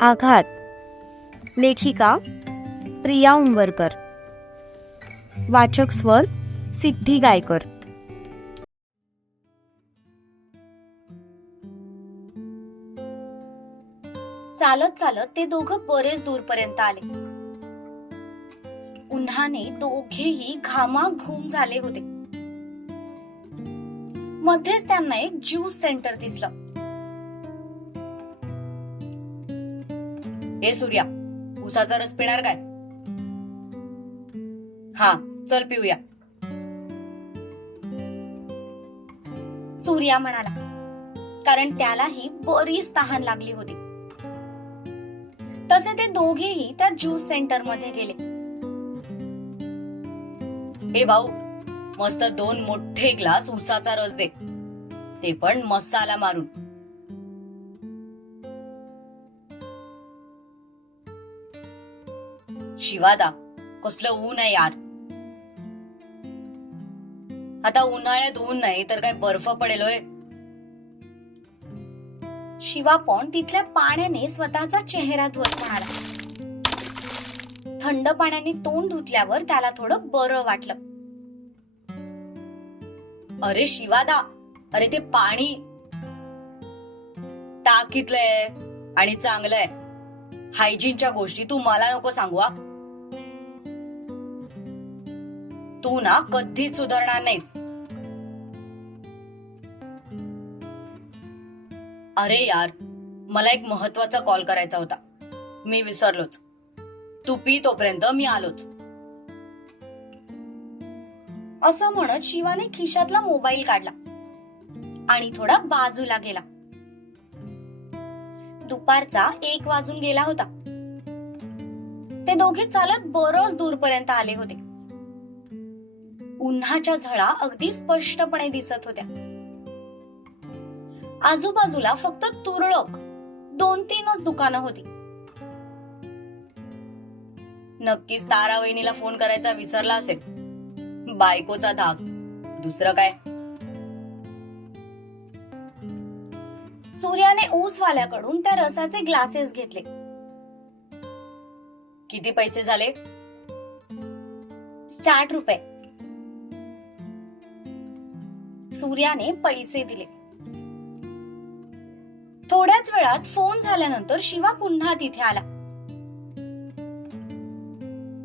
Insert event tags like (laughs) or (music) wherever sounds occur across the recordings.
आघात. लेखिका प्रिया उंबरकर. वाचक स्वर सिद्धी गायकर. चालत चालत ते दोघं बरेच दूरपर्यंत आले. उन्हाने दोघेही घामाघूम झाले होते. मध्येच त्यांना एक ज्यूस सेंटर दिसलं. हे सूर्या उसाचा रस पिणार काय? हा चल पिऊया. सूर्या म्हणाला कारण त्यालाही बरीच तहान लागली होती. तसे ते दोघेही त्या ज्यूस सेंटरमध्ये गेले. हे भाऊ मस्त दोन मोठे ग्लास उसाचा रस दे. ते पण मसाला मारून. शिवादा कसलं ऊन आहे यार. आता उन्हाळ्यात ऊन नाही तर काय बर्फ पडेल होय. शिवा पण तिथल्या पाण्याने स्वतःचा चेहरा धुवत म्हणाला. थंड पाण्याने तोंड धुतल्यावर त्याला थोडं बरं वाटलं. अरे शिवादा अरे ते पाणी. टाकीतलंय आणि चांगलंय. हायजीनच्या गोष्टी तू मला नको सांगू हा. तू ना कधीच सुधारणार नाहीस. अरे यार मला एक महत्त्वाचा कॉल करायचा होता. मी विसरलोच. तू पी तोपर्यंत मी आलोच. असं म्हणत शिवाने खिशातला मोबाईल काढला आणि थोडा बाजूला गेला. दुपारचा एक वाजून गेला होता. ते दोघे चालत बरोच दूरपर्यंत आले होते. उन्हाच्या झळा अगदी स्पष्टपणे दिसत होत्या. आजूबाजूला फक्त तुरळक दोन तीनच दुकानं होती. नक्कीच तारा वहिनीला फोन करायचा विसरला असेल. बायकोचा धाक. दुसरं काय? सूर्याने ऊसवाल्याकडून त्या रसाचे ग्लासेस घेतले. किती पैसे झाले? साठ रुपये. सूर्याने पैसे दिले. थोड्याच वेळात फोन झाल्यानंतर शिवा पुन्हा तिथे आला.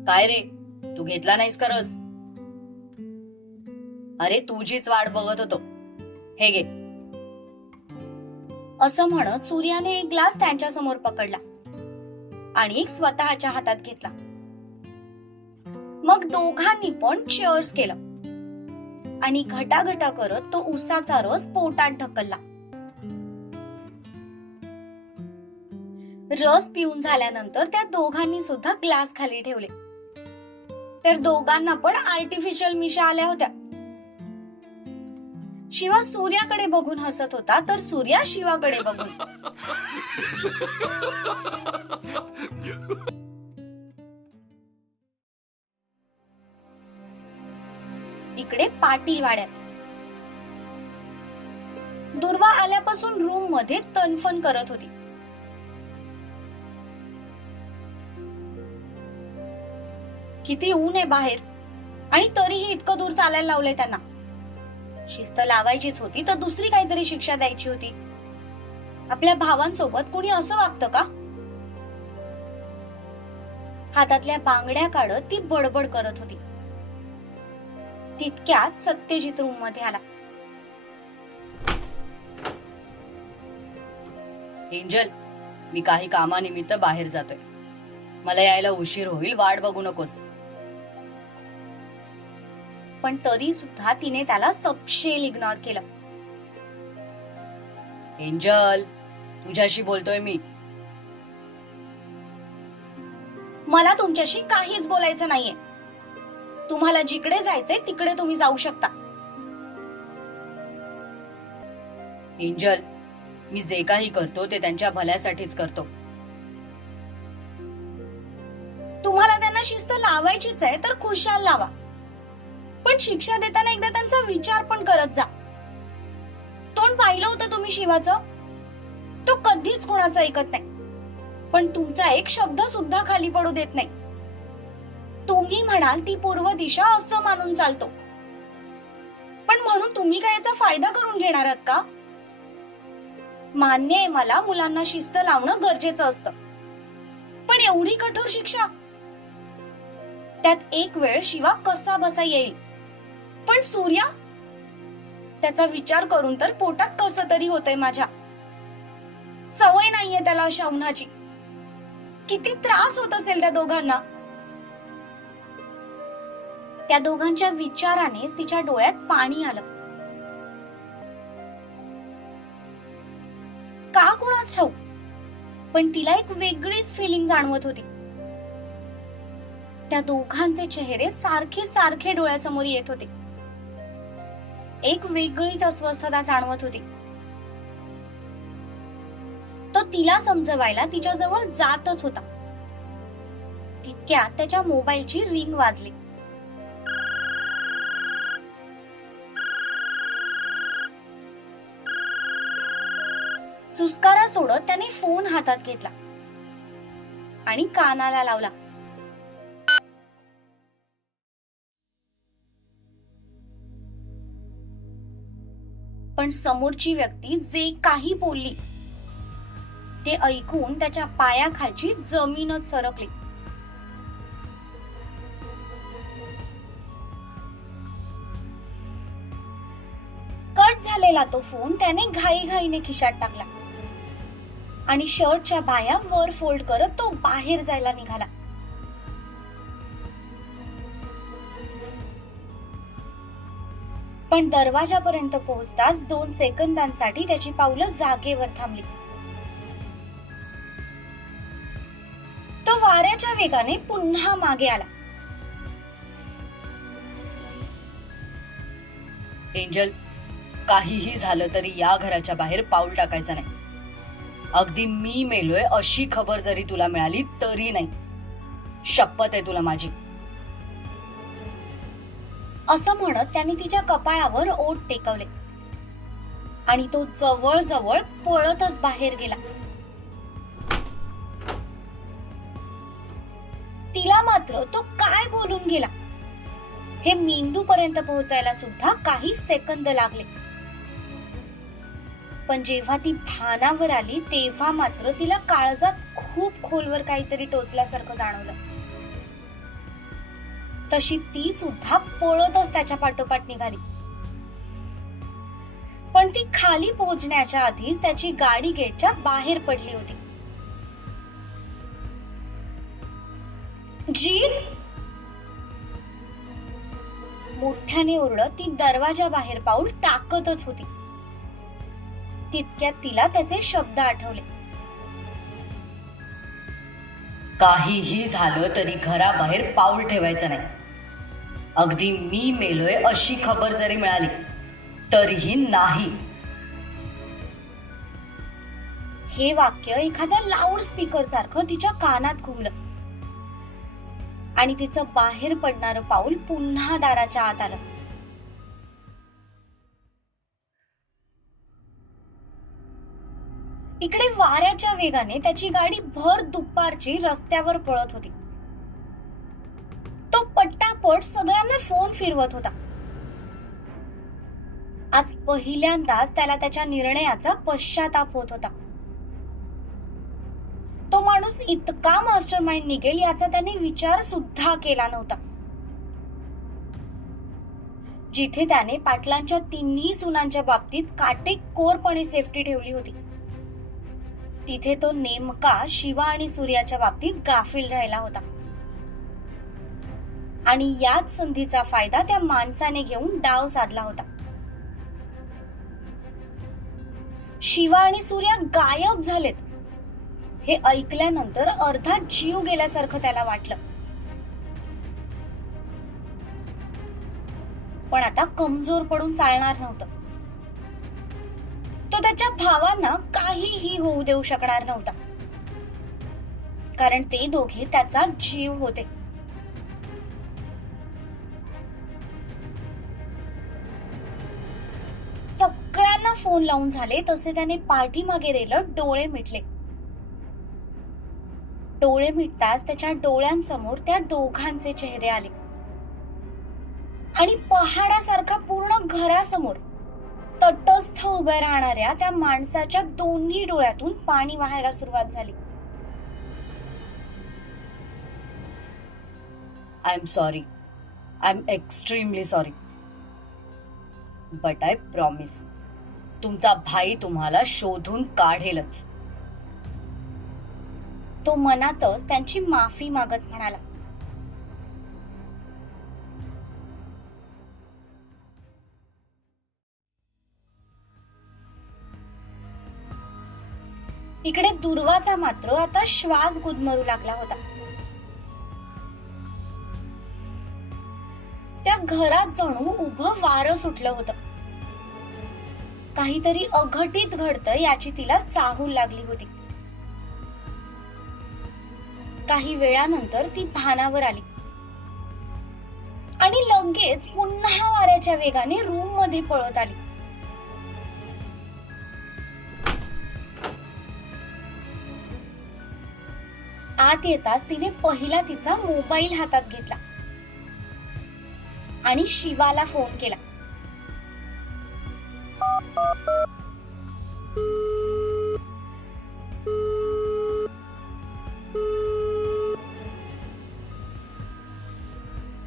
काय रे? तू घेतला नाहीस का रस अरे तुझीच वाट बघत होतो. हे घे. असं म्हणत सूर्याने एक ग्लास त्यांच्यासमोर पकडला आणि एक स्वतःच्या हातात घेतला. मग दोघांनी पण चेअर्स केलं. आणि घटाघटा करत तो उसाचा रस पोटात ढकलला. रस पिऊन झाल्यानंतर त्या दोघांनी सुद्धा ग्लास खाली ठेवले. तर दोघांना पण आर्टिफिशियल मिशा आल्या होत्या. शिवा सूर्याकडे बघून हसत होता तर सूर्या शिवाकडे बघून. (laughs) इकडे पाटील वाड्यात दुर्वा आल्यापासून रूममध्ये तनफन करत होती. किती ऊन आहे बाहेर. आणि तरीही इतकं दूर चालायला लावलंय त्यांना. शिस्त लावायचीच होती तर दुसरी काहीतरी शिक्षा द्यायची होती. आपल्या भावांसोबत कुणी असं वागतं का? हातातल्या बांगड्या काढत ती बडबड करत होती. तितक्यात सत्यजित रूममध्ये आला. एंजल मी काही कामानिमित्त बाहेर जातोय. मला यायला उशीर होईल वाट बघू नकोस. पण तरी सुद्धा तिने त्याला सपशेल इग्नोर केलं. एंजल तुझ्याशी बोलतोय मी. मला तुमच्याशी काहीच बोलायचं नाहीये. तुम्हाला जिकडे जायचंय तिकडे तुम्ही जाऊ शकता. एंजल मी जे काही करतो ते त्यांच्या भल्यासाठीच करतो. तुम्हाला त्यांना शिस्त लावायचीच आहे तर खुशाल लावा. पण शिक्षा देताना एकदा त्यांचा विचार पण करत जा. तोंड पाहिलं होतं तुम्ही शिवाचं? तो कधीच कोणाचं ऐकत नाही. पण तुमचा एक शब्द सुद्धा खाली पडू देत नाही. तुम्ही म्हणाल ती पूर्व दिशा असं मानून चालतो. पण म्हणून तुम्ही काय याचा फायदा करून घेणार आहात का? मान्य आहे मला मुलांना शिस्त लावणं गरजेचं असतं. पण एवढी कठोर शिक्षा? त्यात एक वेळ शिवा कसा बसा येईल. पण सूर्या? त्याचा विचार करून तर पोटात कस तरी होतय माझ्या. सवय नाहीये त्याला अशा उन्हाची किती त्रास होत असेल त्या दोघांना. त्या दोघांच्या विचारानेच तिच्या डोळ्यात पाणी आलं. का कुणास ठाऊ पण तिला एक वेगळीच फिलिंग जाणवत होती. त्या दोघांचे चेहरे सारखे सारखे डोळ्यासमोर येत होते. एक वेगळीच अस्वस्थता जाणवत होती. तो तिला समजवायला तिच्या जवळ जातच होता. तितक्यात त्याच्या मोबाईलची रिंग वाजली. सुस्कारा सोडत त्याने फोन हातात घेतला. आणि कानाला लावला. पण समोरची व्यक्ती जे काही बोलली ते ऐकून त्याच्या पायाखालची जमीनच सरकली. कट झालेला तो फोन त्याने घाईघाईने खिशात टाकला. आणि शर्टच्या बाया वर फोल्ड करत तो बाहेर जायला निघाला. पण दरवाजापर्यंत पोहोचताच दोन सेकंदांसाठी त्याची पावलं जागेवर थांबली. तो वाऱ्याच्या वेगाने पुन्हा मागे आला. एंजल काहीही झालं तरी या घराच्या बाहेर पाऊल टाकायचं नाही. अगदी मी मेलोय अशी खबर जरी तुला मिळाली तरी नाही. शपथ आहे तुला माझी. असं म्हणत त्याने तिच्या कपाळावर ओठ टेकवले. आणि तो जवळजवळ पळतच बाहेर गेला. तिला मात्र तो काय बोलून गेला? हे मेंदू पर्यंत पोहोचायला सुद्धा काही सेकंद लागले. पण जेव्हा ती भानावर आली तेव्हा मात्र तिला काळजात खूप खोलवर काहीतरी टोचल्यासारखं जाणवलं. तशी ती सुद्धा पळतच त्याच्या पाठोपाठ निघाली. पण ती खाली पोहोचण्याच्या आधीच त्याची गाडी गेटच्या बाहेर पडली होती. जीत! मोठ्याने ओरडत ती दरवाजा बाहेर पाऊल टाकतच होती. तितक्यात तिला त्याचे शब्द आठवले. काहीही झालं तरी घराबाहेर पाऊल ठेवायचं नाही. अगदी मी मेलोय अशी खबर जरी मिळाली तरीही नाही. हे वाक्य एखाद्या लाऊड स्पीकर सारखं तिच्या कानात घुमलं. आणि तिचं बाहेर पडणारं पाऊल पुन्हा दाराच्या आत आलं. वाऱ्याच्या वेगाने त्याची गाडी भर दुपारची रस्त्यावर पळत होती. तो पट्टापट सगळ्यांना फोन फिरवत होता. आज पहिल्यांदाच त्याला त्याच्या निर्णयाचा पश्चाताप होत होता. तो माणूस इतका मास्टर माइंड निघेल याचा त्याने विचार सुद्धा केला नव्हता. जिथे त्याने पाटलांच्या तिन्ही सुनांच्या बाबतीत काटेकोरपणे सेफ्टी ठेवली होती. तिथे तो नेमका शिवा आणि सूर्याच्या बाबतीत गाफील राहिला होता. आणि याच संधीचा फायदा त्या माणसाने घेऊन डाव साधला होता. शिवा आणि सूर्या गायब झालेत. हे ऐकल्यानंतर अर्धा जीव गेल्यासारखं त्याला वाटलं. पण आता कमजोर पडून चालणार नव्हतं. तो त्याच्या भावांना काहीही होऊ देऊ शकणार नव्हता. कारण ते दोघे त्याचा जीव होते. सगळ्यांना फोन लावून झाले तसे त्याने पाठीमागे रेलं डोळे मिटले. डोळे मिटताच त्याच्या डोळ्यांसमोर त्या दोघांचे चेहरे आले. आणि पहाडासारखा पूर्ण घरासमोर तटस्थ उभ्या राहणाऱ्या त्या माणसाच्या दोन्ही डोळ्यातून पाणी वाहायला सुरुवात झाली. I am sorry I am extremely sorry but I promise तुमचा भाई तुम्हाला शोधून काढेलच. तो मनातच त्यांची माफी मागत म्हणाला. इकडे दुर्वाचा मात्र आता श्वास गुदमरू लागला होता. त्या घरात जणू उभं वारं सुटलं होतं. काहीतरी अघटित घडतं याची तिला चाहूल लागली होती. काही वेळानंतर ती भानावर आली. आणि लगेच पुन्हा वाऱ्याच्या वेगाने रूममध्ये पळत आली. आत येताच तिने पहिला तिचा मोबाईल हातात घेतला. आणि शिवाला फोन केला.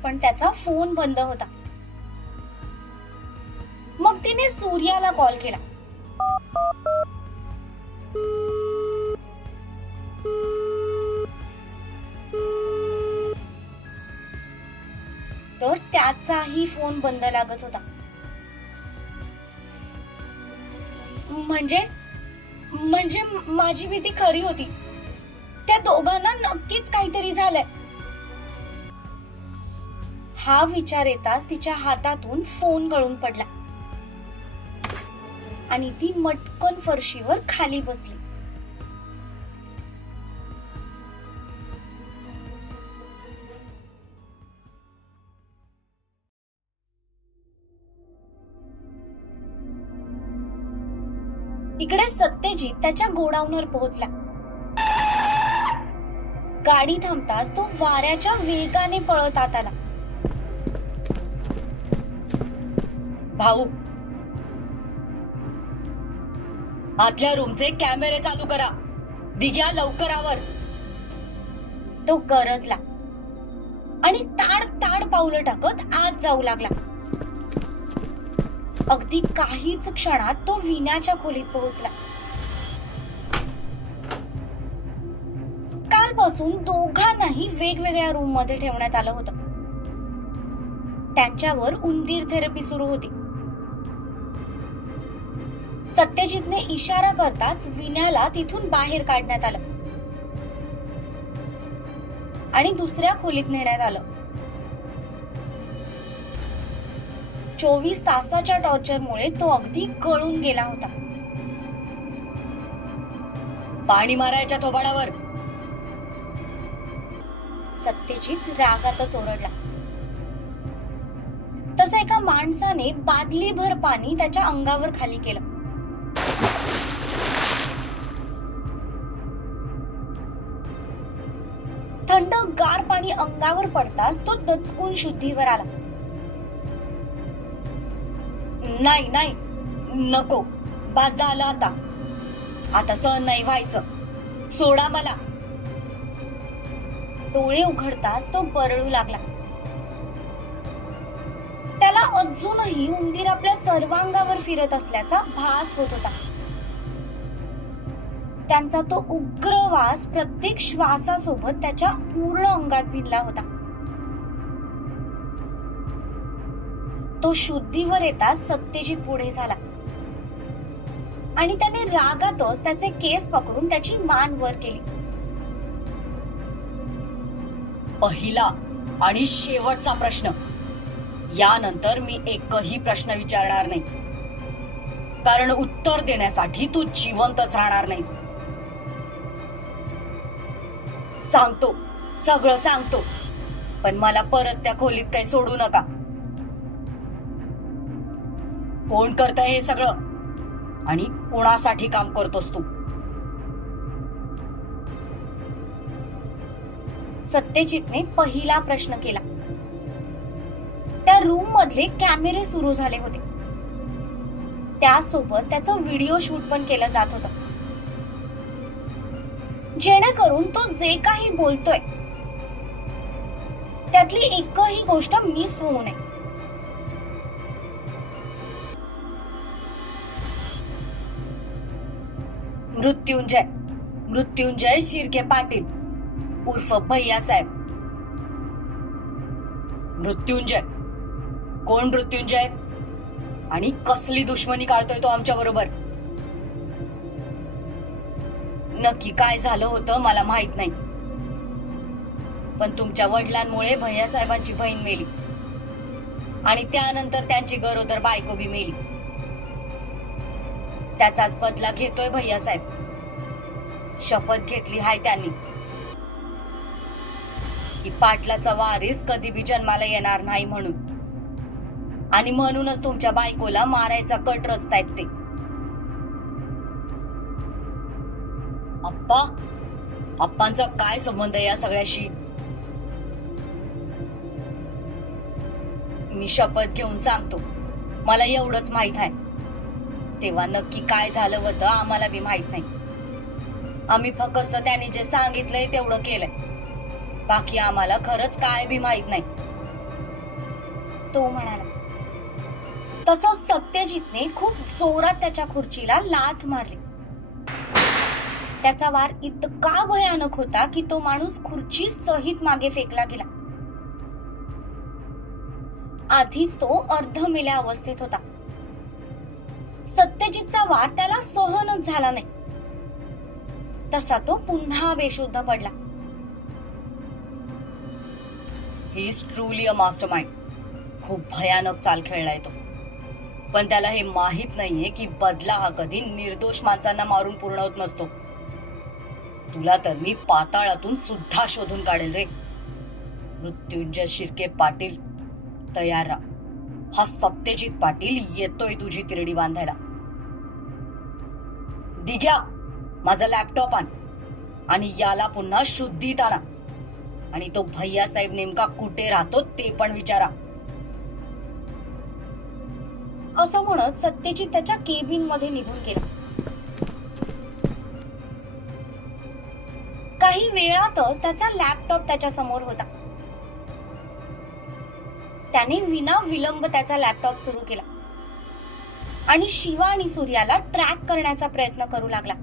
पण त्याचा फोन बंद होता. मग तिने सूर्याला कॉल केला. चाही फोन बंद लागत होता. म्हणजे म्हणजे माझी भीती खरी होती. त्या दोघांना नक्कीच काहीतरी झालंय. हा विचार येताच तिच्या हातातून फोन गळून पडला. आणि ती मटकन फरशीवर खाली बसली. सत्यजित त्याच्या गोडाऊनवर पोहोचला. गाडी थांबताच तो वाऱ्याच्या वेगाने पळत आत आला भाऊ आतल्या रूमचे कॅमेरे चालू करा. दिघ्या लवकरावर. तो गरजला. आणि ताड ताड पावलं टाकत आत जाऊ लागला. अगदी काहीच क्षणात तो विण्याच्या खोलीत पोहोचला. आधीपासून दोघांनाही वेगवेगळ्या रूममध्ये ठेवण्यात आलं होतं. त्यांच्यावर उंदीर थेरपी सुरू होती. सत्यजितने इशारा करताच विण्याला तिथून बाहेर काढण्यात आलं. आणि दुसऱ्या खोलीत नेण्यात आलं. चोवीस तासाच्या टॉर्चरमुळे तो अगदी गळून गेला होता. पाणी मारायच्या थोबाडावर. सत्यजित रागातच ओरडला. तसं एका माणसाने बादलीभर पाणी त्याच्या अंगावर खाली केलं. थंड गार पाणी अंगावर पडताच तो दचकून शुद्धीवर आला. नाही नाही नको. बाजा आला आता. आता सहन नाही व्हायचं. सोडा मला. डोळे उघडताच तो बरळू लागला. त्याला अजूनही उंदीर आपल्या सर्वांगावर फिरत असल्याचा भास होत होता. त्यांचा तो उग्र वास प्रत्येक श्वासासोबत त्याच्या पूर्ण अंगात भिनला होता. तो शुद्धीवर येताच सत्यजित पुढे झाला. आणि त्याने रागातच त्याचे केस पकडून त्याची मान वर केली. पहिला आणि शेवटचा प्रश्न. यानंतर मी एकही प्रश्न विचारणार नाही. कारण उत्तर देण्यासाठी तू जिवंतच राहणार नाहीस. सांगतो सगळं सांगतो. पण मला परत त्या खोलीत काही सोडू नका. कोण करत हे सगळं? आणि कोणासाठी काम करतोस तू? सत्यजितने पहिला प्रश्न केला. त्या रूम मधले कॅमेरे सुरू झाले होते. त्यासोबत त्याचं व्हिडिओ शूट पण केलं जात होत. जेणेकरून तो जे काही बोलतोय त्यातली एकही गोष्ट मिस होऊ नये. मृत्युंजय मृत्युंजय शिर्के पाटील. उर्फ भैयासाहेब मृत्युंजय. कोण मृत्युंजय? आणि कसली दुश्मनी काढतोय तो आमच्या बरोबर? नक्की काय झालं होतं मला माहीत नाही. पण तुमच्या वडिलांमुळे भैयासाहेबांची बहीण मेली. आणि त्यानंतर त्यांची गरोदर बायको बी मेली. त्याचाच बदला घेतोय भैयासाहेब शपथ घेतली हाय त्यांनी. की पाटलाचा वारीस कधी बी जन्माला येणार नाही म्हणून. आणि म्हणूनच तुमच्या बायकोला मारायचा कट रचतायत ते. अप्पा अप्पांचा काय संबंध आहे या सगळ्याशी? मी शपथ घेऊन सांगतो. मला एवढंच माहीत आहे. तेव्हा नक्की काय झालं होतं आम्हाला बी माहीत नाही. आम्ही फक्त त्यांनी जे सांगितलंय तेवढं केलंय. बाकी आम्हाला खरंच काय बी माहीत नाही. तो म्हणाला तसंच सत्यजितने खूप जोरात त्याच्या खुर्चीला लाथ मारली. त्याचा वार इतका भयानक होता की तो माणूस खुर्ची सहित मागे फेकला गेला. आधीच तो अर्धमेल्या अवस्थेत होता. सत्यजितचा वार त्याला सहनच झाला नाही. तसा तो पुन्हा बेशुद्ध पडला. He is truly a mastermind खूप भयानक चाल खेळलाय तो. पण त्याला हे माहीत नाहीये की बदला हा कधी निर्दोष माणसांना मारून पूर्ण होत नसतो. तुला तर मी पाताळातून सुद्धा शोधून काढेल रे. मृत्युंजय शिर्के पाटील तयार राहा. हा सत्यजित पाटील येतोय तुझी तिरडी बांधायला. दिघ्या माझा लॅपटॉप आण. आणि याला पुन्हा शुद्धीत आणा. आणि तो भैयासाहेब नेमका कुठे राहतो ते पण विचारा. असं म्हणत सत्यजित त्याच्या केबिनमध्ये निघून गेला. काही वेळातच त्याचा लॅपटॉप त्याच्यासमोर होता. त्याने विना विलंब त्याचा लॅपटॉप सुरू केला. आणि शिवा आणि सूर्याला ट्रॅक करण्याचा प्रयत्न करू लागला.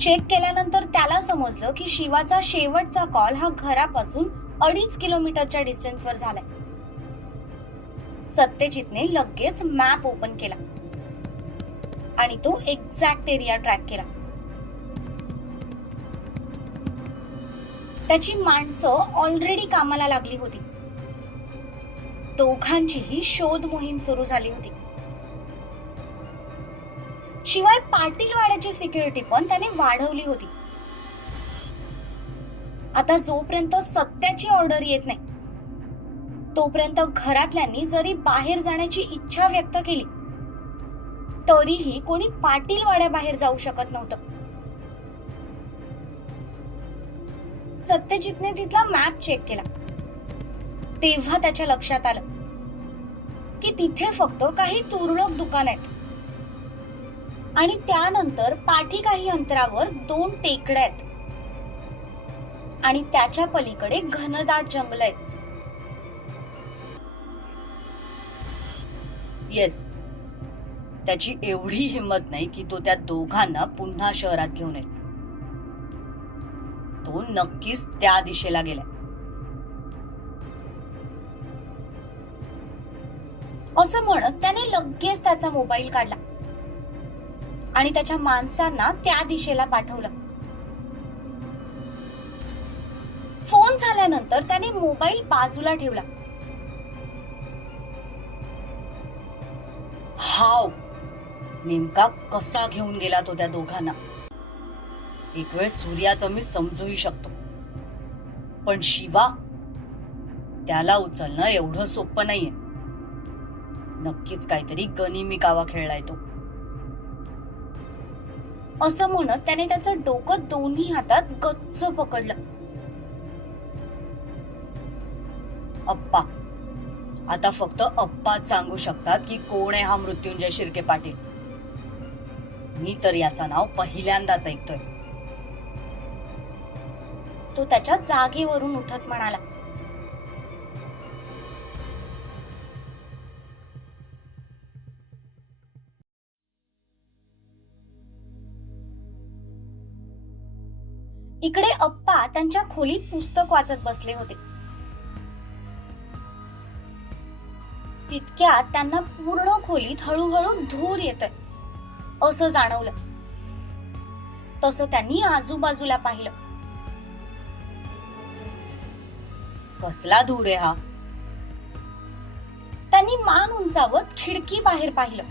चेक केल्यानंतर त्याला समजलं की शिवाचा शेवटचा कॉल हा घरापासून अडीच किलोमीटरच्या डिस्टन्सवर झालाय. सत्यजितने लगेच मॅप ओपन केला. आणि तो एक्झॅक्ट एरिया ट्रॅक केला. त्याची माणसं ऑलरेडी कामाला लागली होती. दोघांचीही शोध मोहीम सुरू झाली होती. शिवाय पाटील वाड्याची सिक्युरिटी पण त्याने वाढवली होती. आता जोपर्यंत सत्याची ऑर्डर येत नाही तोपर्यंत घरातल्यांनी जरी बाहेर जाण्याची इच्छा व्यक्त केली तरीही कोणी पाटील वाड्याबाहेर जाऊ शकत नव्हतं. सत्यजितने तिथला मॅप चेक केला. तेव्हा त्याच्या लक्षात आलं की तिथे फक्त काही तुरळक दुकान आहेत. आणि त्यानंतर पाठी काही अंतरावर दोन टेकड्या आहेत. आणि त्याच्या पलीकडे घनदाट जंगल आहेत. येस त्याची एवढी हिंमत नाही की तो त्या दोघांना पुन्हा शहरात घेऊन येईल. तो नक्कीच त्या दिशेला गेला असं म्हणत त्याने लगेच त्याचा मोबाईल काढला. आणि त्याच्या माणसांना त्या दिशेला पाठवलं. फोन झाल्यानंतर त्याने मोबाईल बाजूला ठेवला. हाव नेमका कसा घेऊन गेला तो त्या दोघांना? एक वेळ सूर्याचं मी समजूही शकतो. पण शिवा त्याला उचलणं एवढं सोपं नाहीये. नक्कीच काहीतरी गनिमी कावा खेळलाय तो. असं म्हणत त्याने त्याचं डोकं दोन्ही हातात गच्च पकडलं. अप्पा आता फक्त अप्पाच सांगू शकतात की कोण आहे हा मृत्युंजय शिर्के पाटील? मी तर याचं नाव पहिल्यांदाच ऐकतोय. तो त्याच्या जागेवरून उठत म्हणाला इकडे अप्पा त्यांच्या खोलीत पुस्तक वाचत बसले होते. तितक्यात त्यांना पूर्ण खोलीत हळूहळू धूर येतोय असं जाणवलं. तसं त्यांनी आजूबाजूला पाहिलं. कसला धूर आहे हा? त्यांनी मान उंचावत खिडकी बाहेर पाहिलं.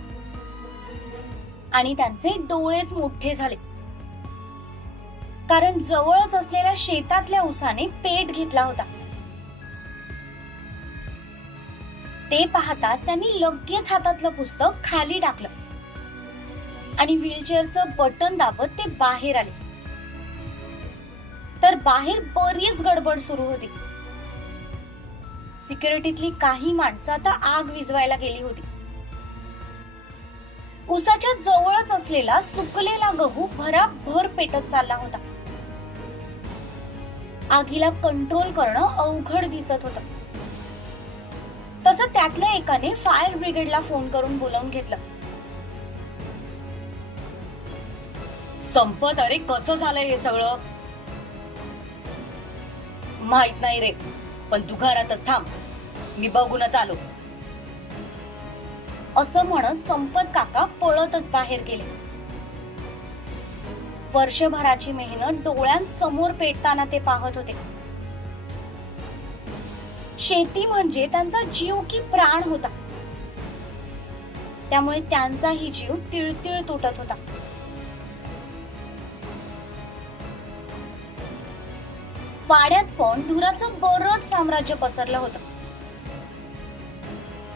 आणि त्यांचे डोळेच मोठे झाले. कारण जवळच असलेल्या शेतातल्या उसाने पेट घेतला होता. ते पाहताच त्यांनी लगेच हातातलं पुस्तक खाली टाकलं आणि व्हीलचेअरचं बटन दाबत ते बाहेर आले. तर बाहेर बरीच गडबड सुरू होती. सिक्युरिटीतली काही माणसं आता आग विझवायला गेली होती. उसाच्या जवळच असलेला सुकलेला गहू भराभर पेटत चालला होता. आगीला कंट्रोल करणं अवघड दिसत होतं. तसं त्यातल्या एकाने फायर ब्रिगेडला फोन करून बोलावून घेतलं. संपत अरे कसं झालंय हे सगळं? माहीत नाही रे पण तू घरातच थांब. मी बघूनच आलो. असं म्हणत संपत काका पळतच बाहेर गेले. वर्षभराची मेहनत डोळ्यांसमोर पेटताना ते पाहत होते. शेती म्हणजे त्यांचा जीव की प्राण होता. त्यामुळे त्यांचाही जीव तिळतिळ तुटत होता. वाड्यात पण धुराचं बरंच साम्राज्य पसरलं होतं.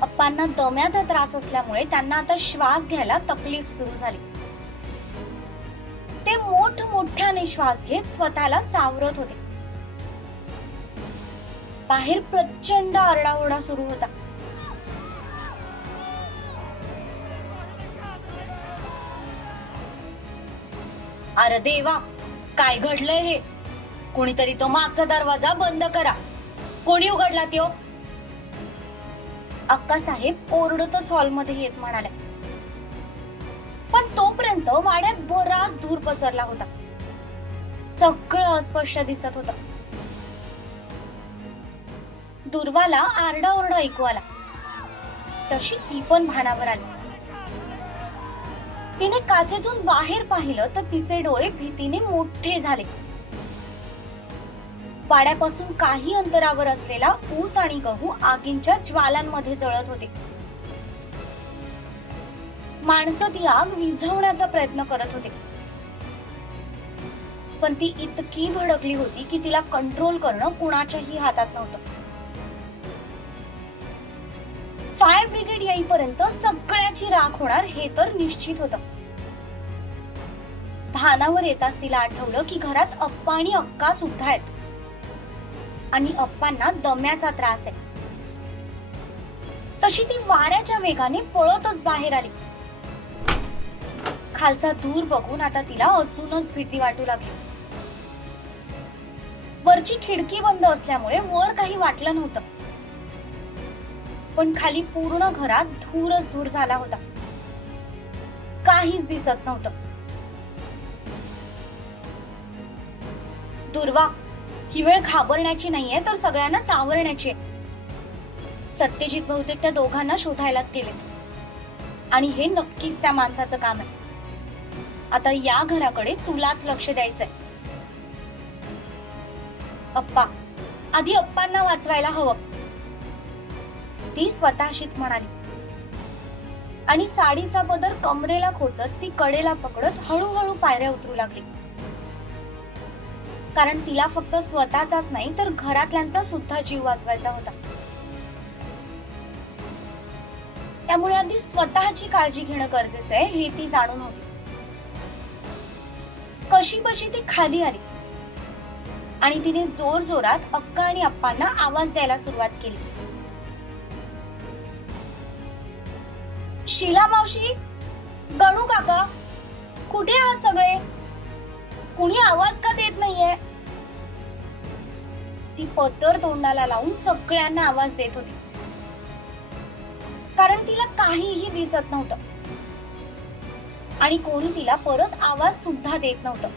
अप्पांना दम्याचा त्रास असल्यामुळे त्यांना आता श्वास घ्यायला तकलीफ सुरू झाली. मोठ्याने श्वास घेत स्वतःला सावरत होते. बाहेर प्रचंड आरडाओरडा सुरू होता. अरे देवा काय घडलंय हे? कोणीतरी तो मागचा दरवाजा बंद करा. कोणी उघडला त्यो? अक्कासाहेब ओरडतच हॉलमध्ये येत म्हणाल्या पण तोपर्यंत वाड्यात बराच धूर पसरला होता. सगळं अस्पष्ट दिसत होत. दुर्वाला आरडाओरडा ऐकू आला. तशी ती पण भानावर आली. तिने काचेतून बाहेर पाहिलं तर तिचे डोळे भीतीने मोठे झाले. वाड्यापासून काही अंतरावर असलेला ऊस आणि गहू आगींच्या ज्वालांमध्ये जळत होते. माणसं ती आग विझवण्याचा प्रयत्न करत होते. पण ती इतकी भडकली होती की तिला कंट्रोल करणं कुणाच्याही हातात नव्हतं. फायर ब्रिगेड येईपर्यंत सगळ्याची राख होणार हे तर निश्चित होत. भानावर येताच तिला आठवलं की घरात अप्पा आणि अक्का सुद्धा आहेत. आणि अप्पांना दम्याचा त्रास आहे. तशी ती वाऱ्याच्या वेगाने पळतच बाहेर आली. खालचा धूर बघून आता तिला अजूनच भीती वाटू लागली. वरची खिडकी बंद असल्यामुळे वर काही वाटलं नव्हतं. पण खाली पूर्ण घरात धूरच धूर झाला होता. काहीच दिसत नव्हतं. दुर्वा ही वेळ घाबरण्याची नाहीये तर सगळ्यांना सावरण्याची आहे. सत्यजित बहुतेक त्या दोघांना शोधायलाच गेलेत. आणि हे नक्कीच त्या माणसाचं काम आहे. आता या घराकडे तुलाच लक्ष द्यायचंय. अप्पा आधी अप्पांना वाचवायला हवं. ती स्वतःशीच म्हणाली. आणि साडीचा पदर कमरेला खोचत ती कडेला पकडत हळूहळू पायऱ्या उतरू लागली. कारण तिला फक्त स्वतःचाच नाही तर घरातल्यांचा सुद्धा जीव वाचवायचा होता. त्यामुळे आधी स्वतःची काळजी घेणं गरजेचं आहे हे ती जाणून होती. कशी बशी ती खाली आली. आणि तिने जोर जोरात अक्का आणि अप्पांना आवाज द्यायला सुरुवात केली. शिला मावशी गणू काका कुठे आहात सगळे? कुणी आवाज का देत नाहीये? ती पत्तर तोंडाला लावून सगळ्यांना आवाज देत होती. कारण तिला काहीही दिसत नव्हतं. आणि कोणी तिला परत आवाज सुद्धा देत नव्हतं.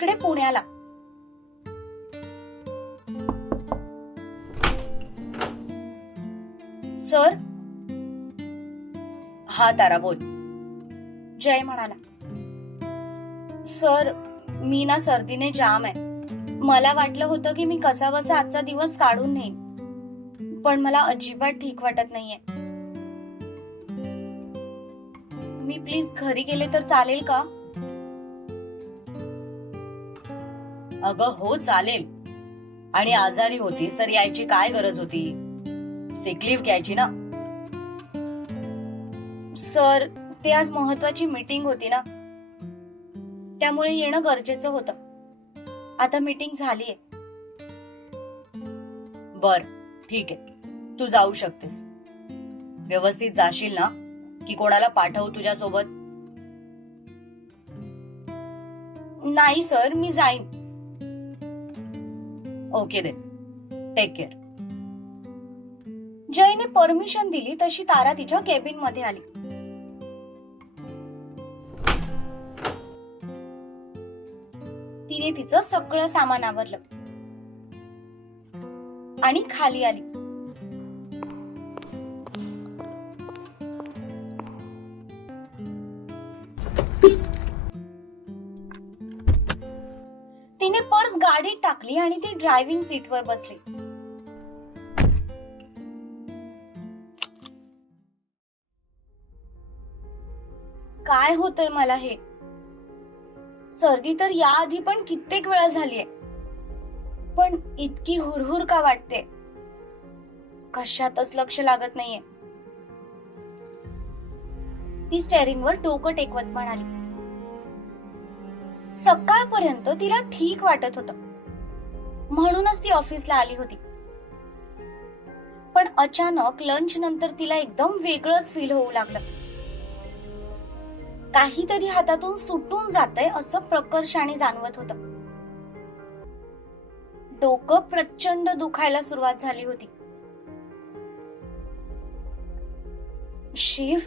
इकडे पुण्याला. सर? हा तारा बोल. जय म्हणाला सर मी ना सर्दीने जाम आहे. मला वाटलं होतं की मी कसा बसा आजचा दिवस काढून नेईन. पण मला अजिबात ठीक वाटत नाहीये. मी प्लीज घरी गेले तर चालेल का? अगं हो चालेल. आणि आजारी होतीस तर यायची काय गरज होती? सिकलीव घ्यायची ना? सर ते आज महत्वाची मीटिंग होती ना. त्यामुळे येणं गरजेचं होतं. आता मीटिंग झालीये. बर ठीक. आहे तू जाऊ शकतेस. व्यवस्थित जाशील ना? की कोणाला पाठवू तुझ्यासोबत? नाही सर मी जाईन. ओके दे. टेक केअर जयने परमिशन दिली तशी तारा तिच्या केबिनमध्ये आली. तिने तिचं सगळं सामान आवरलं. आणि खाली आली. पर्स गाडीत टाकली आणि ती ड्रायव्हिंग सीटवर बसली. काय होतंय मला हे? सर्दी तर याआधी पण कित्येक वेळा झालीये. पण इतकी हुरहुर का वाटते? कशातच लक्ष लागत नाहीये. ती स्टेअरिंगवर डोकं टेकवत म्हणाली. सकाळपर्यंत तिला ठीक वाटत होत. म्हणूनच ती ऑफिसला आली होती. पण अचानक लंच नंतर तिला एकदम वेगळंच फील होऊ लागलं. काहीतरी हातातून सुटून जातंय असं प्रकर्षाने जाणवत होत. डोकं प्रचंड दुखायला सुरुवात झाली होती. शिव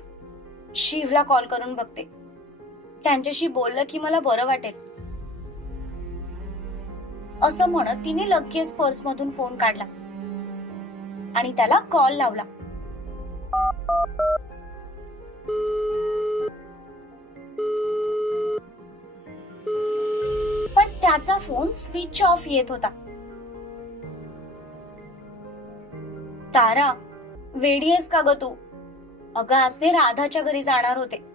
शिवला कॉल करून बघते. त्यांच्याशी बोललं की मला बरं वाटेल. असं म्हणत तिने लगेच पर्स मधून फोन काढला. आणि त्याला कॉल लावला. पण त्याचा फोन स्विच ऑफ येत होता. तारा वेडीयस का ग तू? अगं आज ते राधाच्या घरी जाणार होते.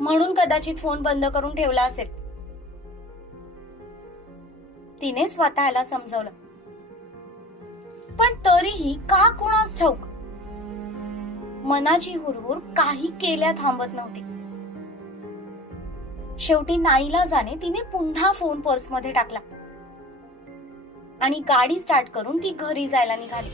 म्हणून कदाचित फोन बंद करून ठेवला असेल. तिने स्वतःला समजवलं. पण तरीही का कुणास ठाऊक? मनाची हुरहुर काही केल्या थांबत नव्हती. शेवटी नाईला जाणे तिने पुन्हा फोन पर्समध्ये टाकला. आणि गाडी स्टार्ट करून ती घरी जायला निघाली.